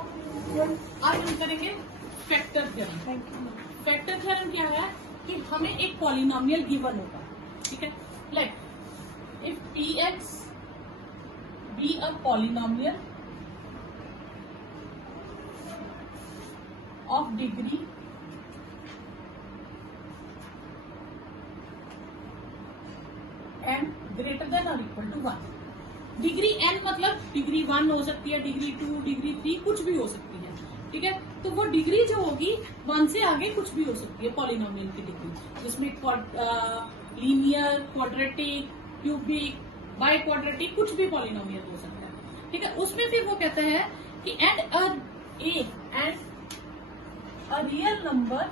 अब हम करेंगे फैक्टर थ्योरम। फैक्टर थ्योरम क्या है कि हमें एक पॉलिनोमियल गिवन होगा, ठीक है। Like if px be a polynomial of degree n greater than और इक्वल टू 1। डिग्री n मतलब डिग्री 1 हो सकती है, डिग्री 2, डिग्री 3, कुछ भी हो सकती है, ठीक है। तो वो डिग्री जो होगी 1 से आगे कुछ भी हो सकती है पॉलिनोमियल की डिग्री, जिसमें linear, quadratic, cubic, by quadratic कुछ भी पॉलिनोमियल हो सकता है, ठीक है। उसमें फिर वो कहता है कि and a real number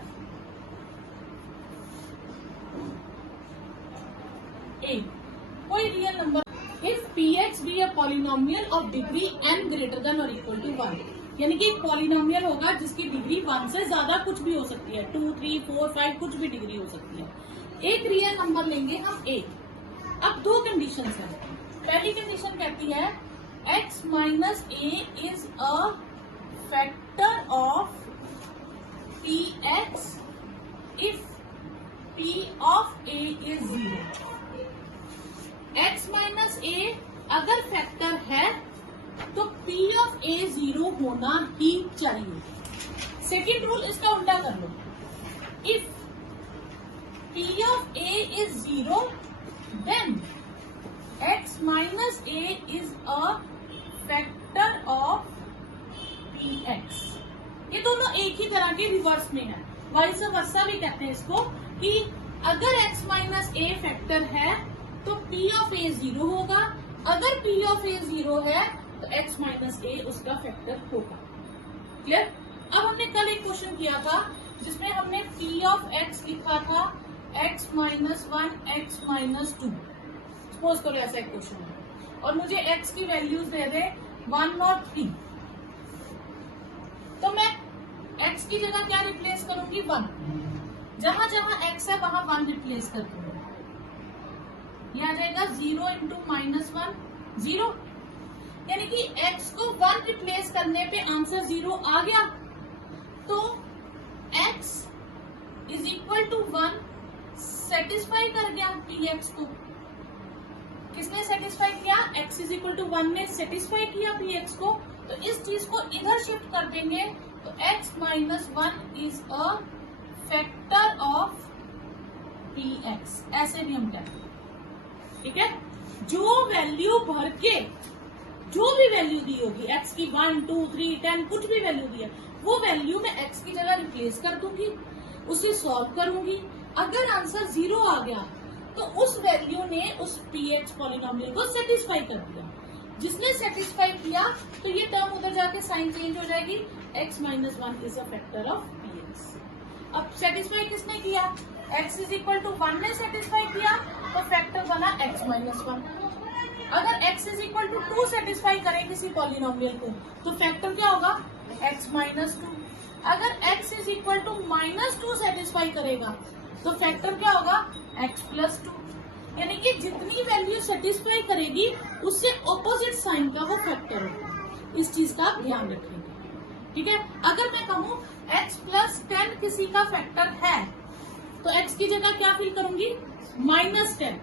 a, कोई real number if px be a polynomial of degree n greater than और इक्वल टू 1, यानी कि एक पॉलिनोमियल होगा जिसकी डिग्री 1 से ज्यादा कुछ भी हो सकती है, 2, 3, 4, 5 कुछ भी डिग्री हो सकती है। एक रियल नंबर लेंगे हम a। अब दो कंडीशंस हैं। पहली कंडीशन कहती है x minus a is a factor of px if p of a is 0। x minus a अगर फैक्टर है तो p ऑफ a 0 होना ही चाहिए। सेकेंड रूल इसका उल्टा कर लो, if p of a is 0 then x minus a is a factor of px। ये दोनों एक ही तरह के रिवर्स में है, वाइस वर्सा भी कहते हैं इसको, कि अगर x माइनस a फैक्टर है तो p ऑफ a 0 होगा, अगर p ऑफ a 0 है तो x माइनस a उसका फैक्टर होगा। क्लियर। अब हमने कल एक क्वेश्चन किया था जिसमें हमने p ऑफ x लिखा था x minus 1, x minus 2। Suppose करो ऐसा एक क्वेश्चन है और मुझे x की वैल्यूज दे दे 1 और 3, तो मैं x की जगह क्या रिप्लेस करूंगी 1, जहां जहां x है वहां 1 रिप्लेस कर दूंगी। ये आ जाएगा 0 इंटू माइनस 1, 0, यानी कि x को 1 रिप्लेस करने पे आंसर 0 आ गया। तो x is equal to 1 satisfy कर गया px को। किसने सेटिस्फाई किया? x इज इक्वल टू 1 ने सेटिस्फाई किया px को। तो इस चीज को इधर शिफ्ट कर देंगे तो x minus 1 is a factor of px, ऐसे भी हम कहते हैं, ठीक है। जो वैल्यू भर के जो भी वैल्यू दी होगी x की 1, 2, 3, 10 कुछ भी वैल्यू दी है, वो वैल्यू मैं x की जगह रिप्लेस कर दूंगी, उसे सॉल्व करूंगी। अगर आंसर 0 आ गया तो उस वैल्यू ने उस px पॉलिनोमियल को सेटिस्फाई कर दिया। जिसने सेटिस्फाई किया तो ये टर्म उधर जाके साइन चेंज हो जाएगी, x minus 1 is a factor of px। अब सेटिस्फाई किसने किया? x इज इक्वल टू 1 ने सेटिस्फाई किया तो फैक्टर बना x माइनस 1। अगर x is equal to 2 satisfy करे किसी पॉलिनोमियल को तो फैक्टर क्या होगा? x minus 2। अगर x is equal to minus 2 satisfy करेगा तो फैक्टर क्या होगा? x plus 2। यानी कि जितनी वैल्यू सेटिस्फाई करेगी उससे ऑपोजिट साइन का वो फैक्टर होगा। इस चीज का आप ध्यान रखेंगे, ठीक है। अगर मैं कहूँ x प्लस 10 किसी का फैक्टर है तो x की जगह क्या फिल करूंगी? माइनस 10।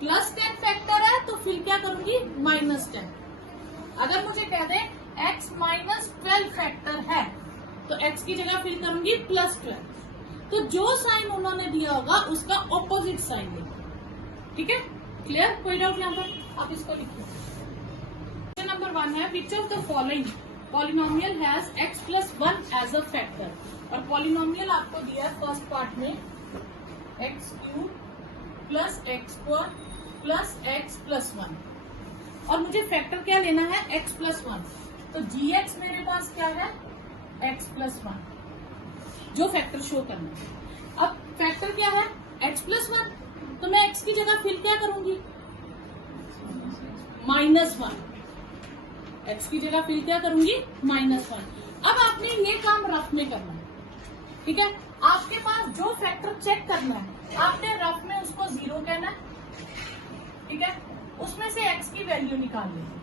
प्लस 10 फैक्टर है तो फिर क्या करूंगी? माइनस 10। अगर मुझे कह दे x माइनस 12 फैक्टर है तो x की जगह फिल करूंगी प्लस 12। तो जो साइन उन्होंने दिया होगा उसका ऑपोजिट साइन देंगे, ठीक है। क्लियर? कोई डाउट यहाँ पर? आप इसको लिखिए। क्वेश्चन नंबर 1 है which of the following polynomial has x plus 1 as a factor. और पॉलिनोमियल आपको दिया है फर्स्ट पार्ट में x cube plus x square plus x plus 1 और मुझे फैक्टर क्या लेना है? x plus 1। तो gx मेरे पास क्या है? x प्लस 1 जो फैक्टर शो करना है। अब फैक्टर क्या है? x प्लस 1, तो मैं x की जगह फिर क्या करूंगी? माइनस 1। x की जगह फिर क्या करूंगी? माइनस 1। अब आपने ये काम रफ में करना है, ठीक है। आपके पास जो फैक्टर चेक करना है आपने रफ में उसको 0 कहना है, ठीक है। उसमें से x की वैल्यू निकाल लेंगे।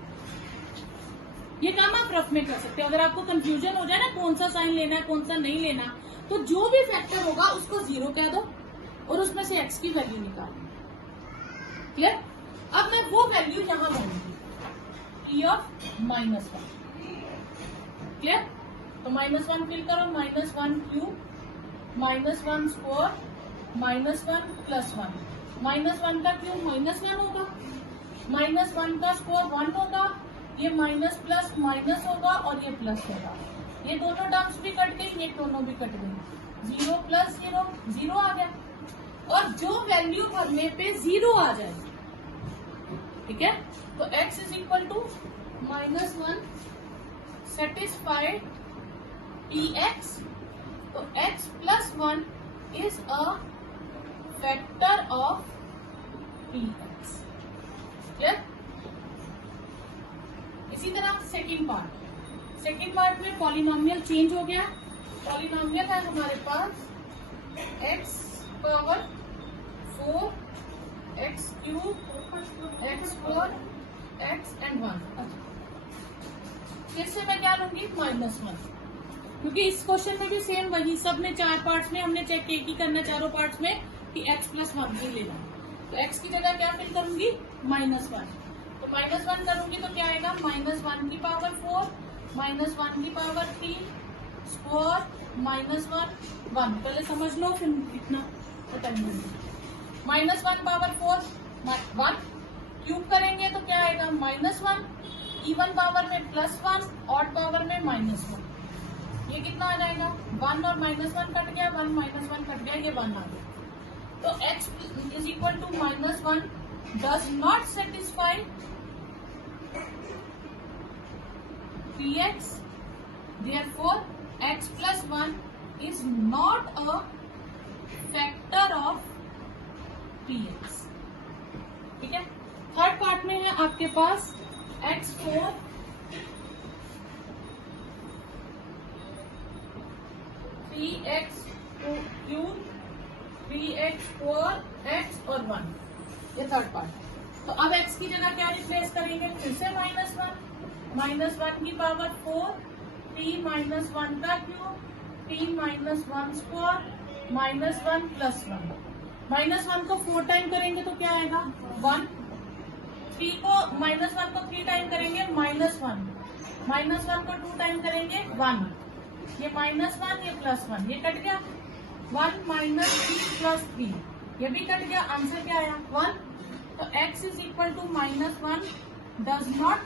ये काम आप रफ में कर सकते हो। अगर आपको कंफ्यूजन हो जाए ना कौन सा साइन लेना है कौन सा नहीं लेना, तो जो भी फैक्टर होगा उसको 0 कह दो और उसमें से x की वैल्यू निकालो। क्लियर? अब मैं वो वैल्यू यहां बनाऊंगी, e ऑफ -1। क्लियर? तो -1 फिल करो, -1 क्यूब, -1 स्क्वायर, -1 + 1। -1 का क्यूब -1 होगा, -1 का स्क्वायर 1 होगा, ये माइनस प्लस माइनस होगा और ये प्लस होगा। ये दोनों टर्म्स भी कट गई, ये दोनों भी कट गई। 0 + 0 0 आ गया, और जो वैल्यू भरने पे 0 आ जाए, ठीक है, तो x = -1 सेटिस्फाइड px, तो x + 1 is a factor of px। Clear? इसी तरह सेकेंड पार्ट में पॉलिनोमियल चेंज हो गया। पॉलिनोमियल है हमारे पास x power 4, x³ x4 x and 1। फिर से मैं क्या लूंगी, -1, क्योंकि इस क्वेश्चन में भी सेम वही, सब में 4 पार्ट्स में हमने चेक एक ही करना, चारों पार्ट्स में कि x + 1 ही लेना। तो x की जगह क्या फिल करूंगी, -1। तो -1 करूंगी तो क्या आएगा, -1 की पावर 4, -1 की पावर 3 स्क्वायर, -1 1। पहले समझ लो फिर इतना पता नहीं। -1 पावर 4 1 क्यूब करेंगे तो क्या आएगा, -1, इवन पावर में +1, ऑड पावर में -1। ये कितना आ जाएगा, 1 और -1 कट गया, 1 -1 कट गया, ये 1 आ गया। तो x = -1 does not satisfy px, therefore x + 1 is not a factor of px। ठीक है, थर्ड पार्ट में है आपके पास x4 3x³ 3x4 x और 1, ये थर्ड पार्ट। तो अब x की जगह क्या रिप्लेस करेंगे, फिर से -1 की पावर 4 t -1 का क्यूब t -1 स्क्वायर -1 + 1। -1 को 4 टाइम करेंगे तो क्या आएगा, 1। 3 को -1 को 3 टाइम करेंगे, -1 -1 को 2 टाइम करेंगे, 1। ये -1 ये +1, ये कट गया, 1 - 3 + 3, ये भी कट गया, आंसर क्या आया, 1। तो x = -1 does not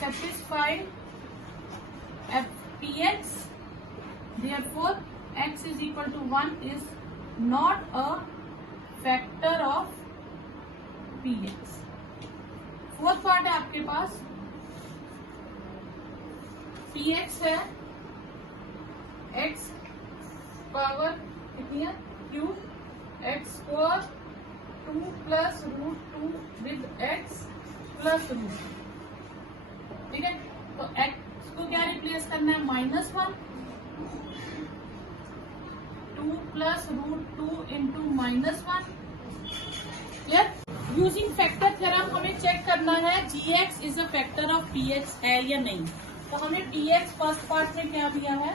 satisfy px, therefore x = 1 is not a factor of px। Fourth part है आपके पास, px है x पावर कितनी है, क्यूब x² 2 + √2 with x + √2। ठीक है, तो x को क्या रिप्लेस करना है, -1 2 + √2 × -1। क्लियर? यूजिंग फैक्टर थ्योरम हमें चेक करना है gx is a factor of px है या नहीं। तो हमें px फर्स्ट पार्ट में क्या दिया है,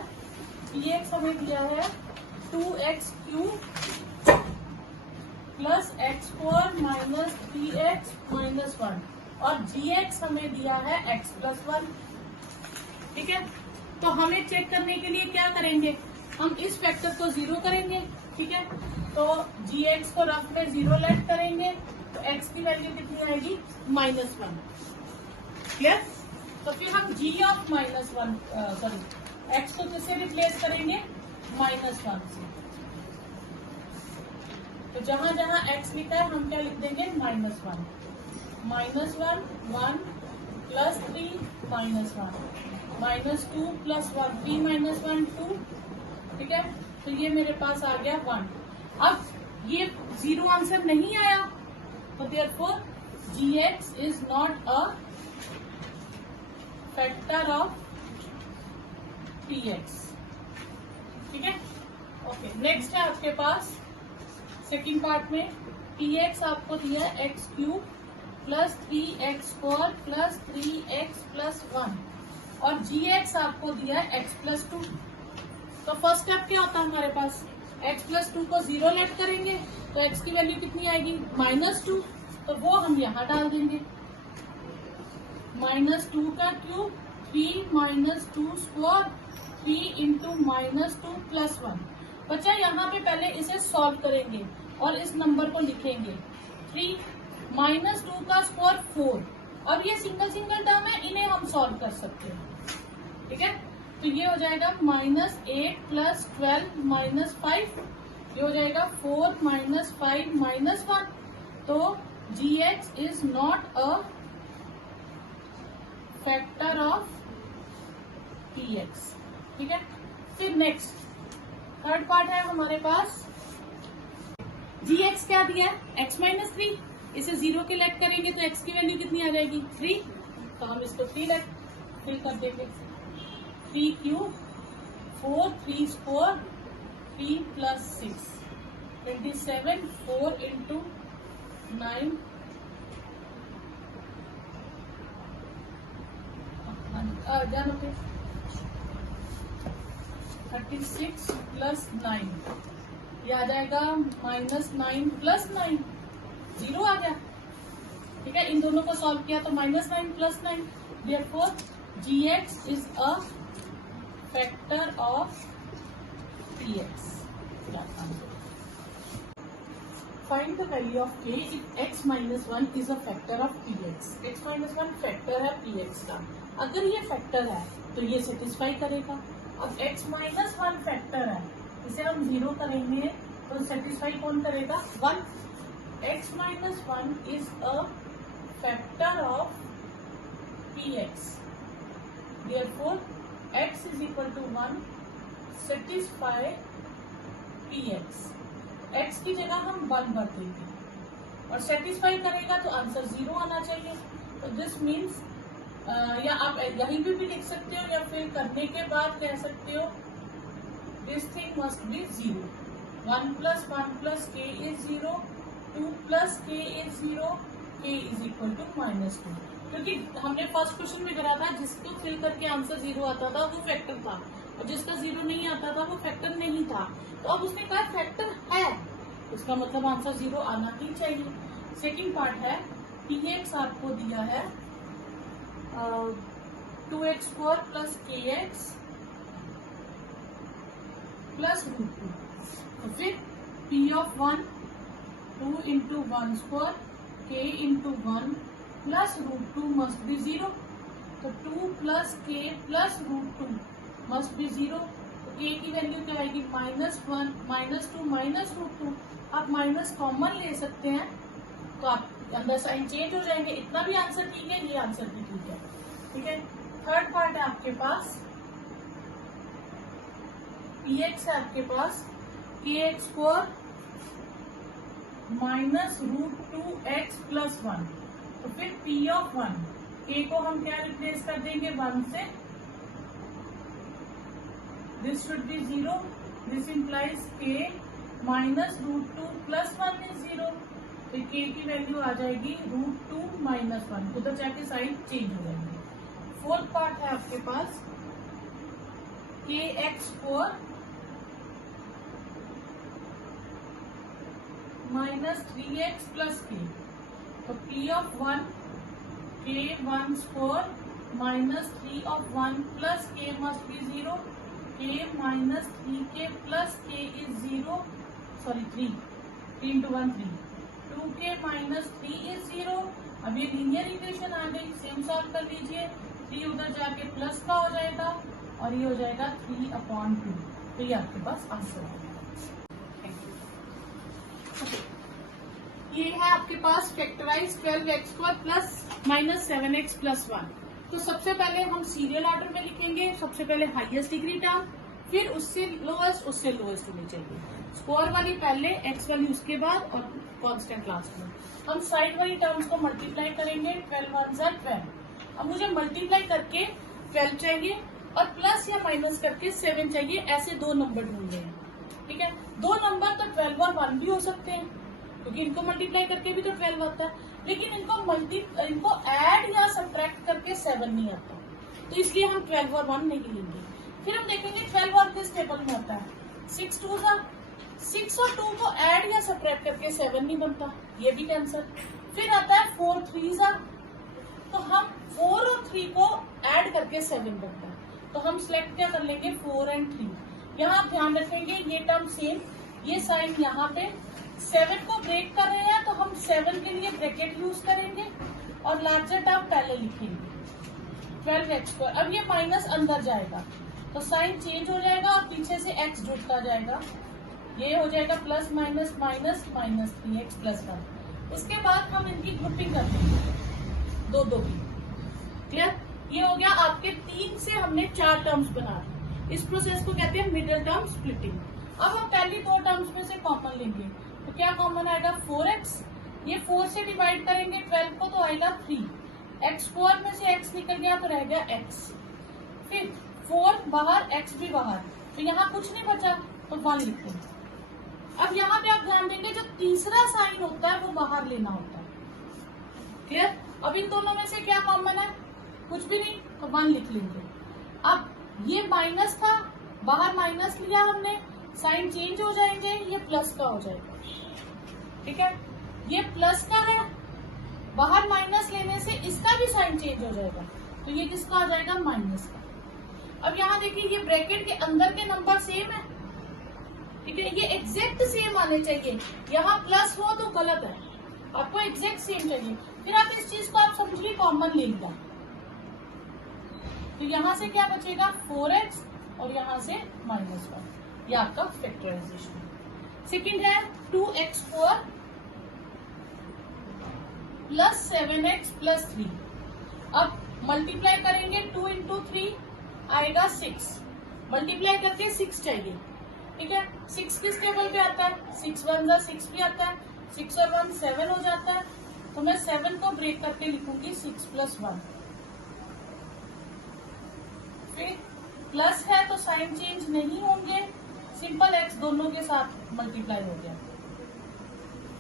px हमें दिया है 2x³ + x4 - 3x - 1, और gx हमें दिया है x + 1। ठीक है, तो हमें चेक करने के लिए क्या करेंगे, हम इस फैक्टर को 0 करेंगे। ठीक है, तो gx को रफ में 0 लेट करेंगे, तो x की वैल्यू कितनी आएगी, -1। क्लियर? तो फिर हम g ऑफ x को किससे रिप्लेस करेंगे, -1 से। तो जहां जहां x लिखा है हम क्या लिख देंगे, -1 -1 1 + 3 -1 -2 + 1 3 - 1 2। ठीक है, तो ये मेरे पास आ गया 1। अब ये 0 आंसर नहीं आया, तो therefore gx is not a factor of px। ठीक है, ओके, नेक्स्ट है आपके पास सेकेंड पार्ट में px आपको दिया x³ plus 3x² plus 3x plus 1 और gx आपको दिया है x प्लस 2। तो फर्स्ट स्टेप क्या होता है हमारे पास, x प्लस 2 को 0 लेट करेंगे तो x की वैल्यू कितनी आएगी -2, तो वो हम यहाँ डाल देंगे। -2 का क्यूब 3 - 2 स्क्वायर 3 इंटू -2 प्लस 1। बच्चा यहाँ पे पहले इसे सॉल्व करेंगे और इस नंबर को लिखेंगे 3 -2 का स्क्वायर 4। अब ये सिंगल टर्म है, इन्हें हम सॉल्व कर सकते हैं, ठीक है। तो ये हो जाएगा -8 प्लस 12 -5, ये हो जाएगा 4 -5 -1। तो gx is not a factor of px, ठीक है। फिर नेक्स्ट थर्ड पार्ट है हमारे पास, gx क्या दिया है x - 3, इसे 0 के लेट करेंगे तो x की वैल्यू कितनी आ जाएगी 3, तो हम इसको 3 लेट फिल कर देंगे। 3 cube 4 3 square 3 plus 6 27 4 into 9 36 plus 9, ये आ जाएगा -9 प्लस 9, 0 आ गया, ठीक है। इन दोनों को सॉल्व किया तो -9 plus 9, therefore gx is a factor of px। Find the value of k if x - 1 is a factor of px। x - 1 factor है px का, अगर ये फैक्टर है तो ये सेटिस्फाई करेगा। अब x - 1 फैक्टर है, इसे हम 0 करेंगे तो सेटिस्फाई कौन करेगा 1। x - 1 is a factor of px, therefore x is equal to 1 satisfy px। x की जगह हम 1 भर देंगे और सेटिस्फाई करेगा तो आंसर 0 आना चाहिए। तो दिस मीन्स या आप यहीं पे भी लिख सकते हो या फिर करने के बाद कह सकते हो this thing must be 0। 1 + 1 + k is 0, 2 + k is 0, k is equal to -2। क्योंकि हमने फर्स्ट क्वेश्चन में करा था जिसको फिल करके आंसर 0 आता था वो फैक्टर था और जिसका 0 नहीं आता था वो फैक्टर नहीं था। तो अब उसने कहा फैक्टर है, उसका मतलब आंसर 0 आना ही चाहिए। सेकंड पार्ट है px आपको दिया है 2x² प्लस kx प्लस √2। तो फिर p of 1 2 into 1 square k into 1 plus √2 must be 0। तो 2 plus k plus √2 must be 0। तो k की वैल्यू क्या आएगी -1 -2 √2। आप माइनस कॉमन ले सकते हैं तो आप अंदर साइन चेंज हो जाएंगे। इतना भी आंसर ठीक है, ये आंसर भी ठीक है, ठीक है। थर्ड पार्ट है आपके पास px है आपके पास kx² -√2x प्लस 1। तो फिर p of 1 k को हम क्या रिप्लेस कर देंगे 1 से, this should be 0, this implies k -√2 plus 1 is 0। तो k की वैल्यू आ जाएगी √2 - 1, उधर जाके साइन चेंज हो जाएंगे। फोर्थ पार्ट है आपके पास kx² -3x प्लस k। तो p of 1 k1 square -3 of 1 plus k must be 0, k minus 3k plus k is 0, sorry 3 into 1 3, 2k minus 3 is 0। अब ये लीनियर इक्वेशन आ गई, सेम सॉल्व कर लीजिए। 3 उधर जाके प्लस का हो जाएगा और ये हो जाएगा 3/2। तो ये आपके पास आंसर है। ये है आपके पास factorise 12x² plus -7x plus 1। तो सबसे पहले हम सीरियल ऑर्डर में लिखेंगे, सबसे पहले हाईएस्ट डिग्री टर्म, फिर उससे लोएस्ट होनी चाहिए। स्क्वायर वाली पहले, एक्स वाली उसके बाद और कांस्टेंट लास्ट में। हम साइड वाली टर्म्स को मल्टीप्लाई करेंगे, 12 1 × 12। अब मुझे मल्टीप्लाई करके 12 चाहिए और प्लस या माइनस करके 7 चाहिए, ऐसे दो नंबर ढूंढने हैं, ठीक है। दो नंबर तो 12 और 1 भी हो सकते हैं क्योंकि इनको मल्टीप्लाई करके भी तो 12 आता है। लेकिन इनको ऐड या सब्ट्रैक्ट करके 7 नहीं आता, तो इसलिए हम 12 और 1 नहीं लेंगे। फिर हम देखेंगे 12 और किस टेबल में आता है, 6 2 6 और 2 को ऐड या सब्ट्रैक्ट करके 7 नहीं बनता, ये भी कैंसर। फिर आता है 4 3 तो हम 4 और 3 को ऐड करके 7 बनता है, तो हम सिलेक्ट क्या कर लेंगे 4 और 3। यहाँ आप ध्यान रखेंगे ये टर्म सेम, ये साइन यहाँ पे 7 को ब्रेक कर रहे हैं तो हम 7 के लिए ब्रैकेट यूज करेंगे और लार्जर टर्म पहले लिखेंगे 12x²। अब ये माइनस अंदर जाएगा तो साइन चेंज हो जाएगा और पीछे से x जुड़ता जाएगा, ये हो जाएगा plus minus minus minus 3x+1। इसके बाद हम इनकी ग्रुपिंग करते हैं दो की। क्लियर? ये हो गया आपके 3 से हमने 4 टर्म्स बना दी। इस प्रोसेस को कहते हैं मिडिल टर्म स्प्लिटिंग। अब हम पहली 2 टर्म्स में से कॉमन लेंगे, तो क्या कॉमन आएगा 4x, ये 4 से डिवाइड करेंगे 12 को तो आएगा 3, x² में से x निकल गया तो रह गया x, फिर 4 बाहर x भी बाहर, तो यहाँ कुछ नहीं बचा तो 1 लिखेंगे। अब यहाँ पे आप ध्यान देंगे जो तीसरा साइन होता है वो बाहर लेना होता है। क्लियर? अब इन दोनों में से क्या कॉमन है, कुछ भी नहीं तो 1 लिख लेंगे। अब ये माइनस था, बाहर माइनस लिया हमने, साइन चेंज हो जाएंगे, ये प्लस का हो जाएगा। ठीक है, ये प्लस का है, बाहर माइनस लेने से इसका भी साइन चेंज हो जाएगा, तो ये किसका आ जाएगा माइनस का। अब यहाँ देखिए ये ब्रैकेट के अंदर के नंबर सेम है, ठीक है, ये एग्जैक्ट सेम आने चाहिए, यहाँ प्लस हो तो गलत है, आपको एग्जैक्ट सेम चाहिए। फिर आप इस चीज को आप समझिए कॉमन ले लिया, तो यहाँ से क्या बचेगा 4x और यहाँ से -1, ये आपका फैक्टराइजेशन। सेकंड है 2x² प्लस 7x प्लस 3। अब मल्टीप्लाई करेंगे 2 इंटू 3 आएगा 6, मल्टीप्लाई करके 6 चाहिए। ठीक है, 6 किस टेबल पे आता है, 6 1 6 भी आता है, 6 और 1 7 हो जाता है, तो मैं 7 को ब्रेक करके लिखूंगी 6 + 1। फिर प्लस है तो साइन चेंज नहीं होंगे, सिंपल x दोनों के साथ मल्टीप्लाई हो गया।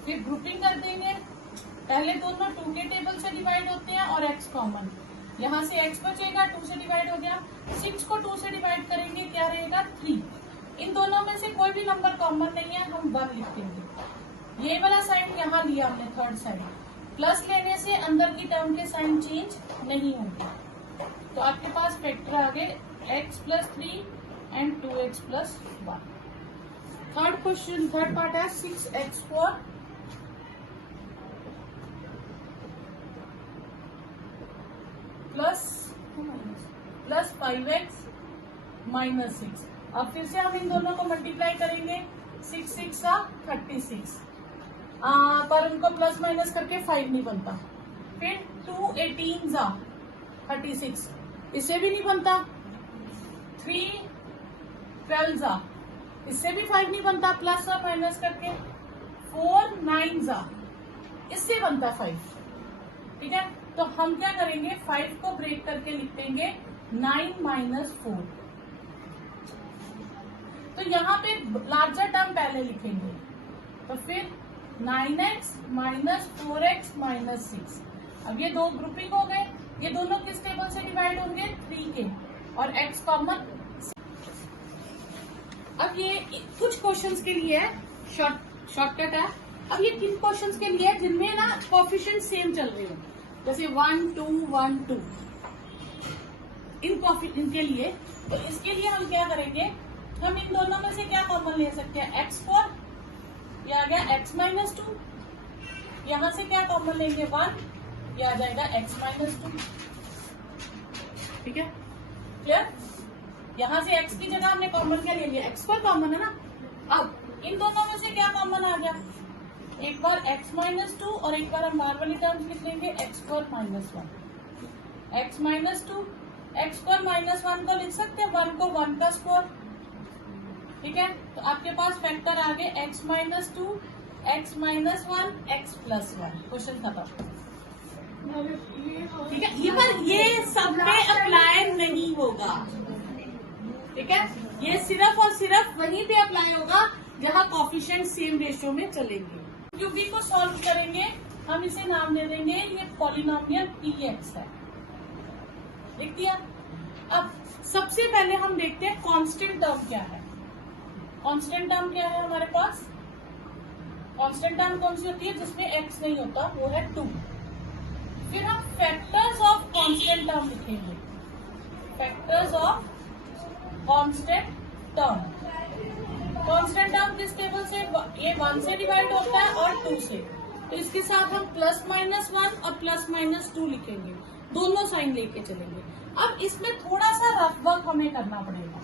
फिर ग्रुपिंग कर देंगे, पहले दोनों 2 के टेबल से डिवाइड होते हैं और x कॉमन, यहाँ से x बचेगा, 2 से डिवाइड हो गया, 6 को 2 से डिवाइड करेंगे क्या रहेगा 3। इन दोनों में से कोई भी नंबर कॉमन नहीं है, हम 1 लिख देंगे। ये वाला साइन यहाँ लिया हमने थर्ड साइन, प्लस लेने से अंदर की टर्म के साइन चेंज नहीं होंगे, तो आपके पास फैक्टर आ गए x + 3 and 2x + 1। Third question, third part है 6x² प्लस 5x -6। अब फिर से हम इन दोनों को मल्टीप्लाई करेंगे, 6 6 36, पर उनको प्लस माइनस करके 5 नहीं बनता। फिर 2 18 36, इससे भी नहीं बनता। 3 12 इससे भी 5 नहीं बनता, प्लस और माइनस करके। 4 9 इससे बनता 5। ठीक है, तो हम क्या करेंगे 5 को ब्रेक करके लिख देंगे 9 - 4। तो यहाँ पे लार्जर टर्म पहले लिखेंगे, तो फिर 9x - 4x - 6। अब ये 2 ग्रुपिंग हो गए, ये दोनों किस टेबल से डिवाइड होंगे 3 के, और x कॉमन। अब ये कुछ क्वेश्चंस के लिए शॉर्टकट है। अब ये किन क्वेश्चंस के लिए जिनमें ना कोएफिशिएंट सेम चल रहे हो, जैसे 1 2 1 2, इनके लिए। तो इसके लिए हम क्या करेंगे, हम इन दोनों में से क्या कॉमन ले सकते हैं, x², ये आ गया x - 2, यहाँ से क्या कॉमन लेंगे 1, ये आ जाएगा x - 2। ठीक है, क्लियर? यहाँ से x की जगह हमने कॉमन क्या ले लिया, x² कॉमन है ना। अब इन दोनों में से क्या कॉमन आ गया, एक बार x - 2 और एक बार हम बाहर वाली टर्म्स लिख लेंगे x² - 1, x - 2, x² - 1 को लिख सकते हैं 1 को 1 का स्क्वायर। ठीक है, तो आपके पास फैक्टर आ गए x - 2 x - 1 x + 1। क्वेश्चन खत्म। ठीक है, ये पर ये सब पे अप्लाई नहीं होगा। ठीक है, ये सिर्फ और सिर्फ वहीं पे अप्लाई होगा जहाँ कोएफिशिएंट सेम रेशियो में चलेंगे। क्यूबी को सॉल्व करेंगे हम इसे नाम दे देंगे, ये पॉलिनोमियल px है, लिख दिया। अब सबसे पहले हम देखते हैं कांस्टेंट टर्म क्या है। कांस्टेंट टर्म क्या है हमारे पास? कांस्टेंट टर्म कौन सी होती है जिसमें x नहीं होता, वो है 2। फिर हम फैक्टर्स ऑफ कांस्टेंट टर्म लिखेंगे, factors of constant term. Constant term किस टेबल से? ये 1 से डिवाइड होता है और 2 से, तो इसके साथ हम +-1 और +-2 लिखेंगे, दोनों साइन लेके चलेंगे। अब इसमें थोड़ा सा रफ वर्क हमें करना पड़ेगा।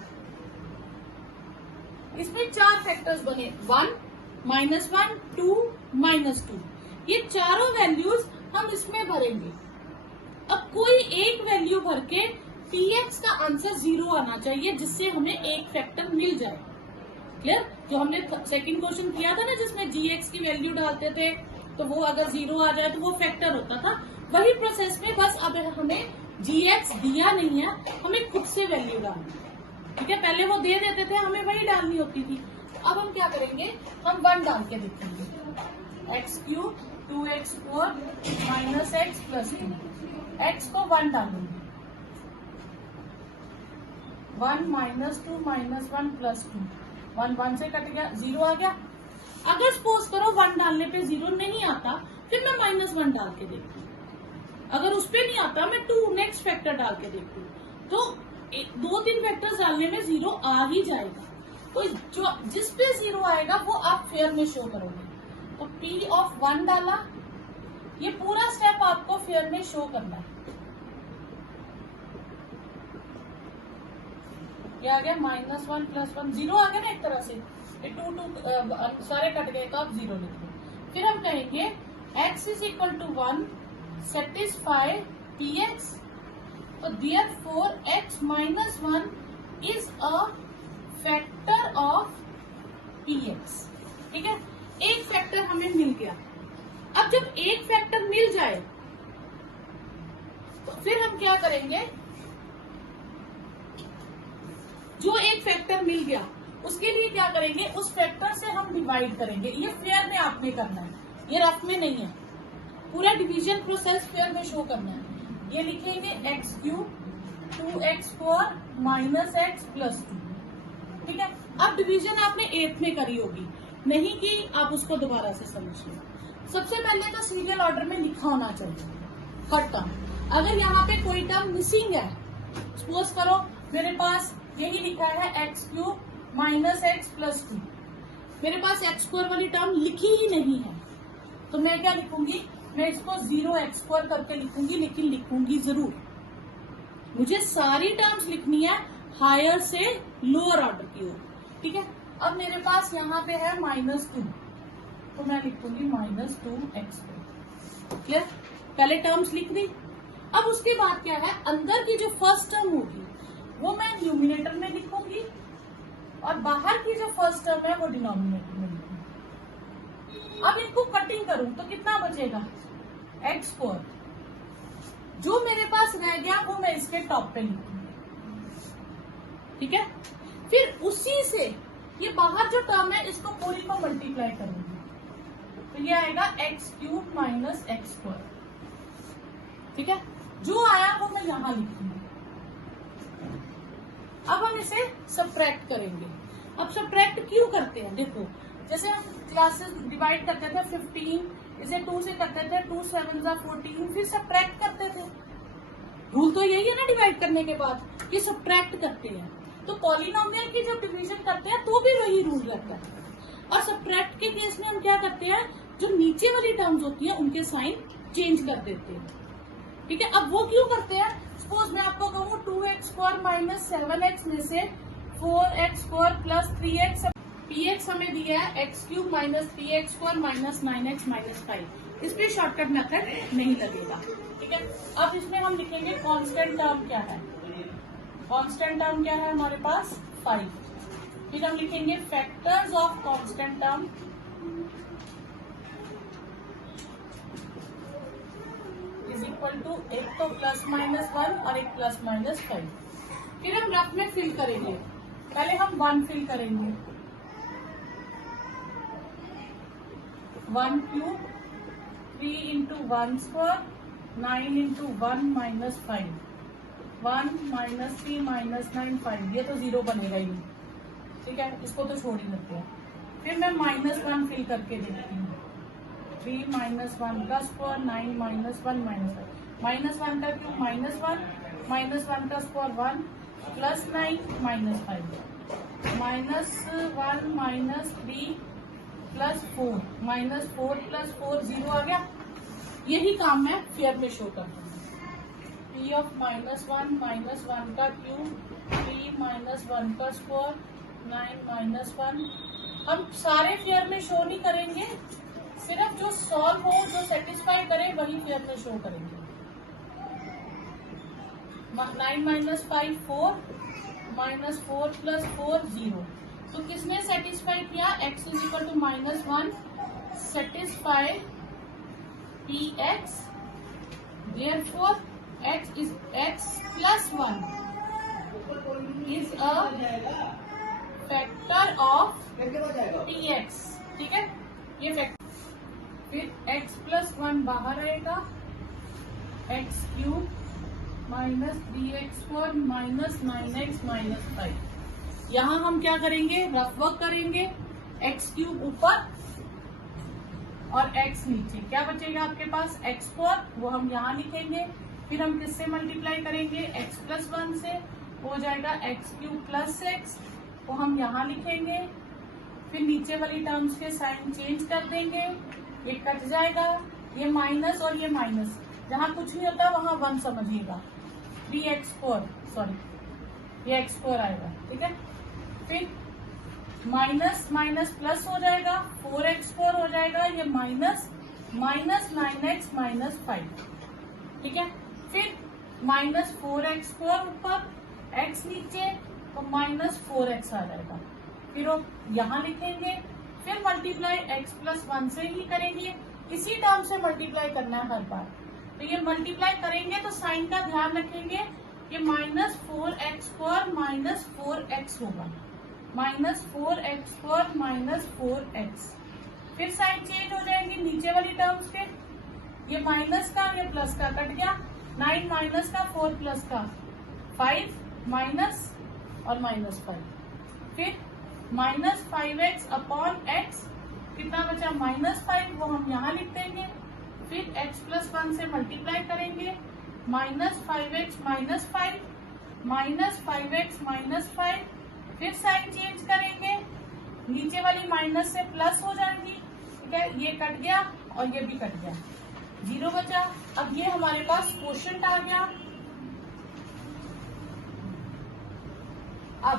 इसमें 4 फैक्टर्स बने, 1, -1, 2, -2। ये चारों वैल्यूज हम इसमें भरेंगे। अब कोई एक वैल्यू भर के px का आंसर 0 आना चाहिए, जिससे हमें एक फैक्टर मिल जाए। क्लियर? जो हमने सेकंड क्वेश्चन किया था ना, जिसमें gx की वैल्यू डालते थे तो वो अगर 0 आ जाए तो वो फैक्टर होता था, वही प्रोसेस में बस अब हमें gx दिया नहीं है, हमें खुद से वैल्यू डालनी है। ठीक है, पहले वो दे देते थे, हमें वही डालनी होती थी। तो अब हम क्या करेंगे, हम 1 डाल के देखेंगे, x³ 2x² -x + 2, x को 1 डालूंगी, 1 - 2 - 1 + 2, 1 1 से कट गया, 0 आ गया। अगर सपोज करो 1 डालने पे 0 नहीं आता, फिर मैं -1 डाल के देखती हूँ। अगर उस पे नहीं आता, मैं 2 नेक्स्ट फैक्टर डाल के देखती हूँ। तो 2-3 फैक्टर्स डालने में 0 आ ही जाएगा। तो जो जिस पे 0 आएगा वो आप फेयर में शो करोगे। तो p(1) डाला, ये पूरा स्टेप आपको फेयर में शो करना है। क्या आ गया? -1 + 1, 0 आ गया ना एक तरह से। 2 सारे कट गए तो आप 0 लिख लो। फिर हम कहेंगे x = 1 सेटिस्फाई px, तो therefore x - 1 is a factor of px। ठीक है, एक फैक्टर हमें मिल गया। अब जब एक फैक्टर मिल जाए तो फिर हम क्या करेंगे, जो एक फैक्टर मिल गया उसके लिए क्या करेंगे, उस फैक्टर से हम डिवाइड करेंगे। ये फेयर में आपने करना है, ये रफ में नहीं है। पूरा डिवीजन प्रोसेस फेयर में शो करना है। ये लिखेंगे x³ 2x² -x + 2। ठीक है, अब डिवीजन आपने 8th में करी होगी, नहीं कि आप उसको दोबारा से समझ लो। सबसे पहले तो सीरियल ऑर्डर में लिखा होना चाहिए हर टर्म। अगर यहाँ पे कोई टर्म मिसिंग है, सपोज करो मेरे पास यही लिखा है x³ -x + 2, मेरे पास x² वाली टर्म लिखी ही नहीं है, तो मैं क्या लिखूंगी, मैं इसको 0x² करके लिखूंगी, लेकिन लिखूंगी जरूर। मुझे सारी टर्म्स लिखनी है हायर से लोअर ऑर्डर की ओर। ठीक है, अब मेरे पास यहाँ पे है -2, तो मैं लिखूंगी -2x²। क्लियर? पहले टर्म्स लिख दी। अब उसके बाद क्या है, अंदर की जो फर्स्ट टर्म होगी वो मैं न्यूमिनेटर में लिखूंगी, और बाहर की जो फर्स्ट टर्म है वो डिनोमिनेटर में लिखूंगी। अब इनको कटिंग करूं तो कितना बचेगा, x²। जो मेरे पास रह गया वो मैं इसके टॉप पे लिखूंगी। ठीक है, फिर उसी से ये बाहर जो टर्म है इसको पूरी को मल्टीप्लाई करूंगी, तो ये आएगा x³ -x²। ठीक है, जो आया वो मैं यहां लिखूंगी। अब हम इसे सब्ट्रैक्ट करेंगे। अब सब्ट्रैक्ट क्यों करते हैं, देखो जैसे हम क्लासेस डिवाइड करते थे 15, इसे 2 से करते थे, 2 × 7 = 14, फिर सब्ट्रैक्ट करते थे। रूल तो यही है ना डिवाइड करने के बाद कि सब्ट्रैक्ट करते हैं। तो पॉलिनोमियल की जब डिवीजन करते हैं तो भी वही रूल रहता है। और सब्ट्रैक्ट के केस में हम क्या करते हैं, जो नीचे वाली टर्म्स होती है उनके साइन चेंज कर देते हैं। ठीक है, अब वो क्यों करते हैं, सपोज मैं आपको कहूँ 2x² - 7x में से 4x² + 3x, px हमें दिया है x³ - 3x² - 9x - 5। इस पे शॉर्टकट मेथड नहीं लगेगा। ठीक है, अब इसमें हम लिखेंगे कांस्टेंट टर्म क्या है। कांस्टेंट टर्म क्या है हमारे पास, 5। फिर हम लिखेंगे फैक्टर्स ऑफ कांस्टेंट टर्म, = एक तो +-1 और एक +-5। फिर हम रफ में फिल करेंगे। पहले हम 1 फिल करेंगे, 1³ 3 into 1 square, 9 into 1 minus 5, 1 minus 3 minus 9 5, ये तो 0 बनेगा ही नहीं, ठीक है, इसको तो छोड़ ही सकते हैं। फिर मैं -1 फिल करके देखती हूँ, 3 माइनस 1 का स्क्वायर, 9 माइनस 1 माइनस 5, -1 का क्यूब -1, -1 का square 1, plus 9 minus 5, -1 minus 3 plus 4, -4 plus 4 0 आ गया। यही काम मैं फियर में शो करता हूँ। p ऑफ -1 का क्यूब, 3 माइनस 1 का स्क्वायर, 9 माइनस 1। हम सारे फियर में शो नहीं करेंगे, सिर्फ जो सॉल्व हो, जो सेटिस्फाई करे वही फियर में शो करेंगे। 9 माइनस 5 4, -4 प्लस 4 0। तो किसने सेटिस्फाई किया? x is equal to -1 satisfy px, therefore x plus 1 is a factor of px, ठीक है, ये फैक्टर। फिर x plus 1 बाहर आएगा, x cube minus 3x² minus 9x minus 5। यहाँ हम क्या करेंगे? रफ वर्क करेंगे, x क्यूब ऊपर और x नीचे। क्या बचेगा आपके पास? x4, वो हम यहाँ लिखेंगे। फिर हम किससे मल्टीप्लाई करेंगे? x प्लस 1 से, हो जाएगा x क्यूब प्लस x, वो हम यहाँ लिखेंगे। फिर नीचे वाली टर्म्स के साइन चेंज कर देंगे, ये कट जाएगा, ये माइनस और ये माइनस, जहाँ कुछ नहीं होता वहाँ 1 समझिएगा। 3x4, सॉरी ये x4 आएगा, ठीक है। फिर माइनस माइनस प्लस हो जाएगा, 4x4 हो जाएगा, ये माइनस 9x माइनस 5, ठीक है। फिर -4x4 ऊपर, x नीचे, तो -4x आ जाएगा। फिर वो यहाँ लिखेंगे, फिर मल्टीप्लाई x प्लस 1 से ही करेंगे, इसी टर्म से मल्टीप्लाई करना है हर बार। तो ये मल्टीप्लाई करेंगे तो साइन का ध्यान रखेंगे, ये -4x² माइनस 4x होगा, -4x² माइनस 4x। फिर साइन चेंज हो जाएंगे नीचे वाली टर्म्स के, ये माइनस का ये प्लस का कट गया, 9 माइनस का 4 प्लस का 5 माइनस और -5। फिर -5x अपॉन x, कितना बचा? -5, वो हम यहाँ लिख देंगे। फिर x प्लस 1 से मल्टीप्लाई करेंगे, -5x माइनस 5, -5x माइनस 5। फिर साइन चेंज करेंगे, नीचे वाली माइनस से प्लस हो जाएंगी, ठीक है, ये कट गया और ये भी कट गया, 0 बचा। अब ये हमारे पास क्वोशिएंट आ गया। अब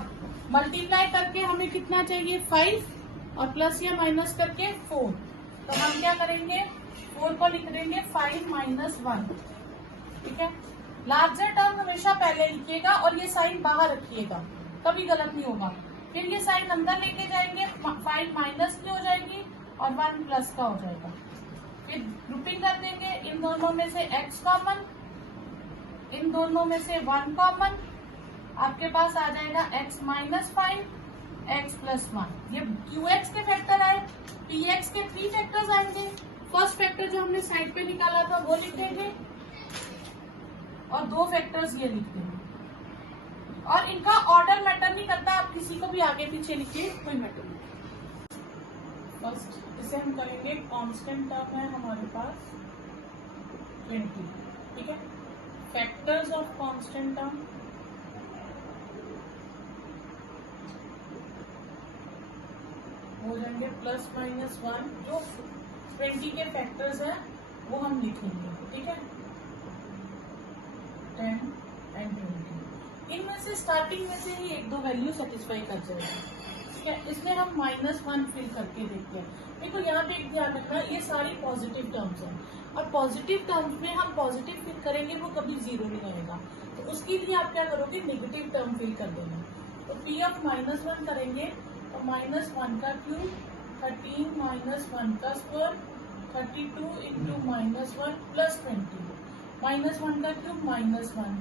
मल्टीप्लाई करके हमें कितना चाहिए? 5 और प्लस या माइनस करके 4। तो हम क्या करेंगे? 4 को लिख देंगे 5 माइनस 1, ठीक है। लार्जर टर्म हमेशा पहले लिखिएगा और ये साइन बाहर रखिएगा, कभी गलत नहीं होगा। फिर ये साइन अंदर लेके जाएंगे, 5 माइनस की हो जाएगी और 1 प्लस का हो जाएगा। फिर ग्रुपिंग कर देंगे, इन दोनों में से x कॉमन, इन दोनों में से 1 कॉमन, आपके पास आ जाएगा x माइनस 5, x प्लस 1। ये qx के फैक्टर आए, px के 3 फैक्टर्स आएंगे। फर्स्ट फैक्टर जो हमने साइड पे निकाला था वो लिख देंगे और 2 फैक्टर्स ये लिख देंगे। और इनका ऑर्डर मैटर नहीं करता, आप किसी को भी आगे पीछे लिखिए, कोई मैटर नहीं। फर्स्ट इसे हम करेंगे, कांस्टेंट टर्म है हमारे पास 20, ठीक है। फैक्टर्स ऑफ कांस्टेंट टर्म हो जाएंगे प्लस माइनस 1, जो 20 के फैक्टर्स हैं वो हम लिखेंगे, ठीक है, 10 एंड 20। इनमें से स्टार्टिंग में से ही 1-2 वैल्यू सेटिस्फाई कर जाएगा, ठीक है। इसमें हम -1 फिल करके देखते हैं। देखो यहाँ पे एक ध्यान रखना, ये सारी पॉजिटिव टर्म्स हैं और पॉजिटिव टर्म्स में हम पॉजिटिव फिल करेंगे, वो कभी 0 नहीं आएगा। तो उसके लिए आप क्या करोगे? नेगेटिव टर्म फिल कर देना। तो p ऑफ -1 करेंगे तो -1 का क्यूब, 13 माइनस 1 का स्क्वायर, 32 इंटू -1 प्लस 20, -1 का क्यूब -1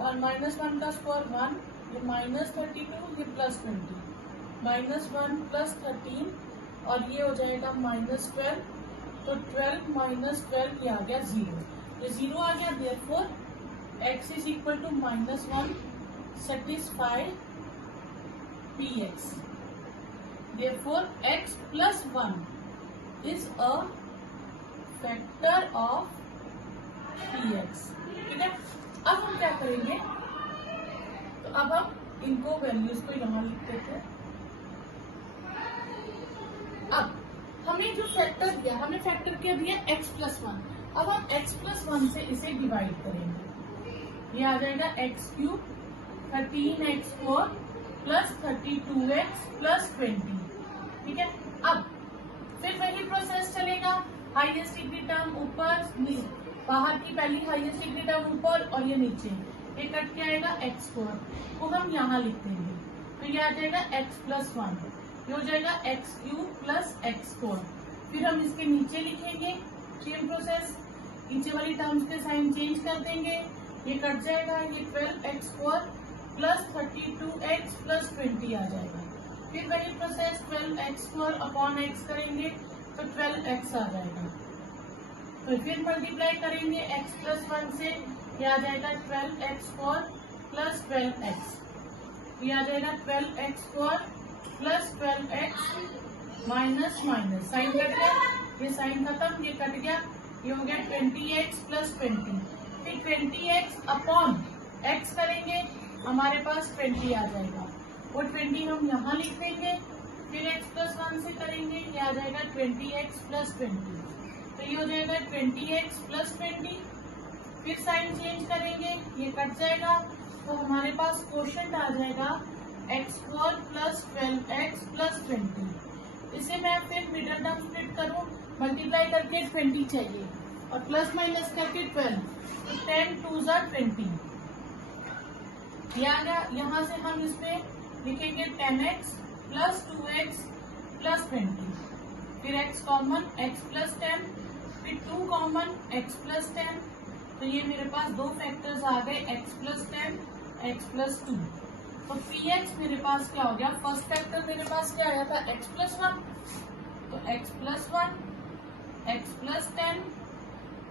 और -1 का स्क्वायर 1, ये -32, ये प्लस 20, -1 प्लस 13 और ये हो जाएगा -12 तो 12 माइनस 12 ये आ गया 0, ये 0 आ गया, therefore x is equal to -1 satisfy px, therefore x plus 1 is a factor of px। ठीक है, अब हम क्या करेंगे, तो अब हम इनको वैल्यूज को यहाँ लिख देते हैं। अब हमें जो फैक्टर दिया, हमें फैक्टर क्या दिया, x प्लस 1। अब हम x प्लस 1 से इसे डिवाइड करेंगे, ये आ जाएगा x cube 13x² plus 32x plus 20। ठीक है, अब फिर वही प्रोसेस चलेगा, हाईएस्ट डिग्री टर्म ऊपर, बाहर की पहली हाईएस्ट डिग्री टर्म ऊपर और ये नीचे, ये कट के आएगा x² को हम यहाँ लिख देंगे, तो ये आ जाएगा x प्लस 1, ये हो जाएगा x क्यूब प्लस x²। फिर हम इसके नीचे लिखेंगे सेम प्रोसेस, नीचे वाली टर्म्स के साइन चेंज कर देंगे, ये कट जाएगा, ये 12x² प्लस 32x प्लस 20 आ जाएगा। फिर वही प्रोसेस 12x² अपॉन x करेंगे तो 12x आ जाएगा, तो फिर मल्टीप्लाई करेंगे x प्लस 1 से, ये आ जाएगा 12x² प्लस 12x, ये आ जाएगा 12x² plus 12x minus minus, sine cut गया, ये साइन खत्म, ये कट गया, ये हो गया 20x प्लस 20। फिर 20x अपॉन x करेंगे, हमारे पास 20 आ जाएगा, वो 20 हम यहाँ लिख देंगे। फिर x प्लस 1 से करेंगे, ये आ जाएगा 20x प्लस 20, तो ये हो जाएगा 20x प्लस 20। फिर साइन चेंज करेंगे, ये कट जाएगा, तो हमारे पास क्वोशंट आ जाएगा x² प्लस 12x प्लस 20। इसे मैं फिर मिडल टर्म स्प्लिट करूं, मल्टीप्लाई करके 20 चाहिए और प्लस माइनस करके 12, 10 2 20। ये आ गया, यहाँ से हम इसमें लिखेंगे 10x प्लस 2x प्लस 20, फिर x कॉमन x प्लस 10, फिर 2 कॉमन x प्लस 10, तो ये मेरे पास दो फैक्टर्स आ गए x प्लस 10 x प्लस 2। तो px मेरे पास क्या हो गया, फर्स्ट फैक्टर मेरे पास क्या आया था x प्लस 1, तो x plus 1 x plus 10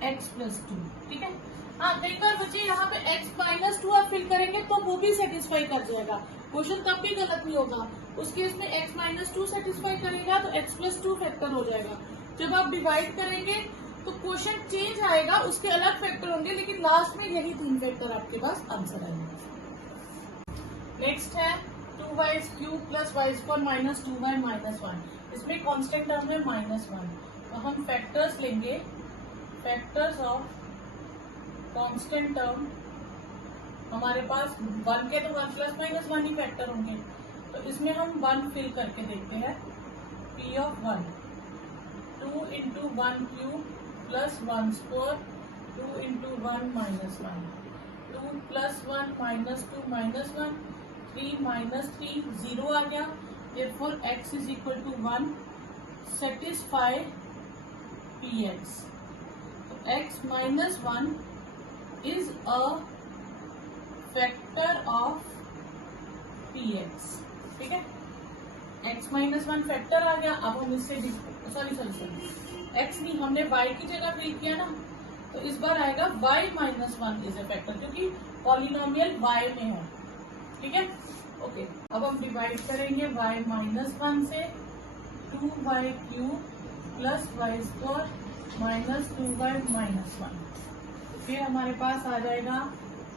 x plus 2। ठीक है, हाँ कई बार बच्चे यहाँ पे x माइनस 2 आप फिल करेंगे तो वो भी सेटिस्फाई कर जाएगा, क्वेश्चन तब भी गलत नहीं होगा। उस केस में x माइनस 2 सेटिस्फाई करेगा तो x प्लस 2 फैक्टर हो जाएगा। जब आप डिवाइड करेंगे तो क्वेश्चन चेंज आएगा, उसके अलग फैक्टर होंगे, लेकिन लास्ट में यही 3 फैक्टर आपके पास आंसर आएंगे। नेक्स्ट है 2y cube plus y² minus 2y minus 1, इसमें कांस्टेंट टर्म है -1, तो हम फैक्टर्स लेंगे, फैक्टर्स ऑफ कांस्टेंट टर्म हमारे पास 1 के तो 1 प्लस माइनस 1 ही फैक्टर होंगे, तो इसमें हम 1 फिल करके देखते हैं, p of 1 2 into 1 cube plus 1² 2 into 1 minus 1, 2 plus 1 minus 2 minus 1, 3 minus 3 0 आ गया, therefore x is equal to 1 satisfy px, तो x minus 1 is a factor of px। ठीक है, x माइनस 1 फैक्टर आ गया। अब हम इससे सॉरी x नहीं, हमने y की जगह फिल किया ना, तो इस बार आएगा y minus 1 is a factor, क्योंकि पॉलिनोमियल y में है। ठीक है, ओके, अब हम डिवाइड करेंगे y माइनस 1 से, 2y cube plus y² minus 2y minus 1, फिर हमारे पास आ जाएगा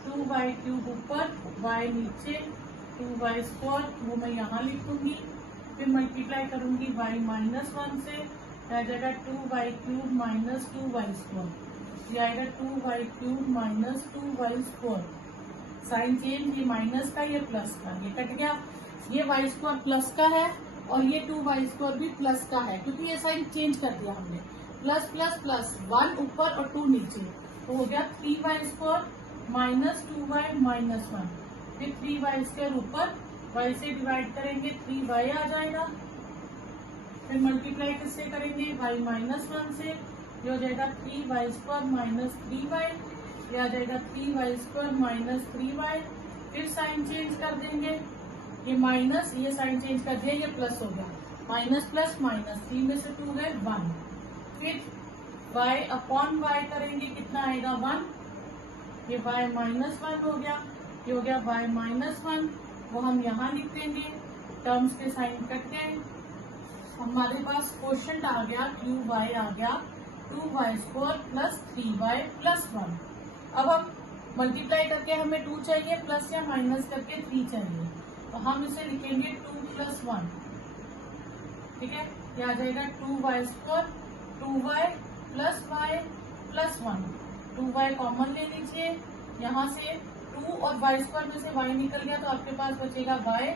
2y क्यूब ऊपर y नीचे 2y², वो मैं यहाँ लिखूंगी, फिर मल्टीप्लाई करूंगी y माइनस 1 से, आ जाएगा 2y क्यूब माइनस 2y², ये आएगा 2y cube minus 2y², sine change, ये माइनस का ये प्लस का, ये कट गया, ये y² प्लस का है और ये 2y² भी प्लस का है, क्योंकि ये साइन चेंज कर दिया हमने, प्लस प्लस प्लस 1 ऊपर और 2 नीचे, तो हो गया 3y² माइनस 2y माइनस 1, फिर 3y² ऊपर, y से डिवाइड करेंगे 3y आ जाएगा, फिर मल्टीप्लाई किससे करेंगे y माइनस 1 से, ये हो जाएगा 3y² माइनस 3y, ये आ जाएगा 3y² माइनस 3y, फिर साइन चेंज कर देंगे, ये माइनस, ये साइन चेंज कर दिया, ये प्लस हो गया, माइनस प्लस माइनस, 3 में से 2 गए 1, फिर y अपॉन y करेंगे कितना आएगा 1, ये y -1 हो गया, ये हो गया y -1, वो हम यहाँ लिख देंगे, टर्म्स के साइन कट गए, हमारे पास क्वोशिएंट आ गया qy आ गया 2y² प्लस 3y प्लस 1। अब हम मल्टीप्लाई करके हमें 2 चाहिए, प्लस या माइनस करके 3 चाहिए, तो हम इसे लिखेंगे 2 + 1, ठीक है। ये आ जाएगा 2y² 2y plus y plus 1, 2y common ले लीजिए, यहाँ से 2 और y² में से y निकल गया तो आपके पास बचेगा y,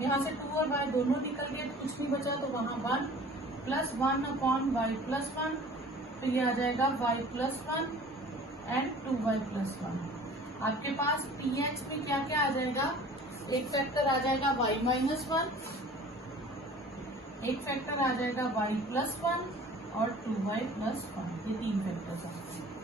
यहाँ से 2 और y दोनों निकल गए तो कुछ नहीं बचा, तो वहाँ 1 प्लस 1 अपॉन y प्लस 1, फिर ये आ जाएगा y plus 1 and 2y plus 1। आपके पास px में क्या क्या आ जाएगा, एक फैक्टर आ जाएगा y -1, एक फैक्टर आ जाएगा y + 1 और 2y + 1, ये 3 फैक्टर्स आ जाएंगे।